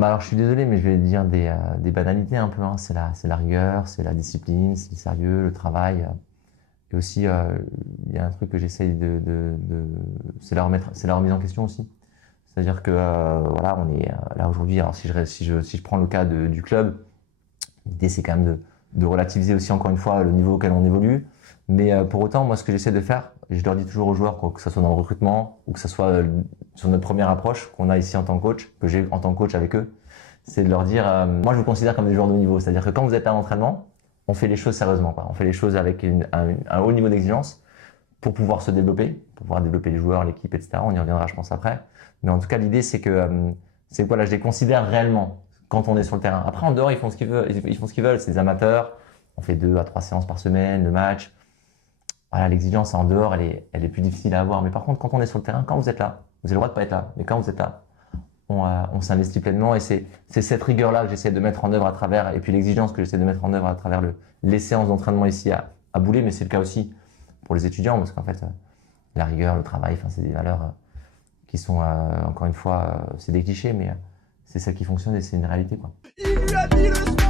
Bah alors je suis désolé, mais je vais dire des banalités un peu. Hein. C'est la rigueur, c'est la discipline, c'est le sérieux, le travail. Et aussi, il y a un truc que j'essaye c'est la remise en question aussi. C'est-à-dire que voilà, on est là aujourd'hui. Alors si je prends le cas du club, l'idée c'est quand même de relativiser aussi encore une fois le niveau auquel on évolue. Mais pour autant, moi, ce que j'essaie de faire, et je leur dis toujours aux joueurs, que ce soit dans le recrutement ou que ce soit sur notre première approche qu'on a ici en tant que coach, que j'ai en tant que coach avec eux, c'est de leur dire, moi, je vous considère comme des joueurs de haut niveau. C'est-à-dire que quand vous êtes à l'entraînement, on fait les choses sérieusement, quoi. On fait les choses avec un haut niveau d'exigence pour pouvoir se développer, pour pouvoir développer les joueurs, l'équipe, etc. On y reviendra, je pense, après. Mais en tout cas, l'idée, c'est que voilà, je les considère réellement quand on est sur le terrain. Après, en dehors, ils font ce qu'ils veulent. Ils font ce qu'ils veulent. C'est des amateurs. On fait 2 à 3 séances par semaine, le match. Voilà, l'exigence en dehors, elle est plus difficile à avoir. Mais par contre, quand on est sur le terrain, quand vous êtes là, vous avez le droit de pas être là. Mais quand vous êtes là, on s'investit pleinement et c'est cette rigueur-là que j'essaie de mettre en œuvre à travers, et puis l'exigence que j'essaie de mettre en œuvre à travers les séances d'entraînement ici à Boulay, mais c'est le cas aussi pour les étudiants, parce qu'en fait, la rigueur, le travail, enfin, c'est des valeurs qui sont, encore une fois, c'est des clichés, mais c'est ça qui fonctionne et c'est une réalité, quoi. Il lui a dit le soir.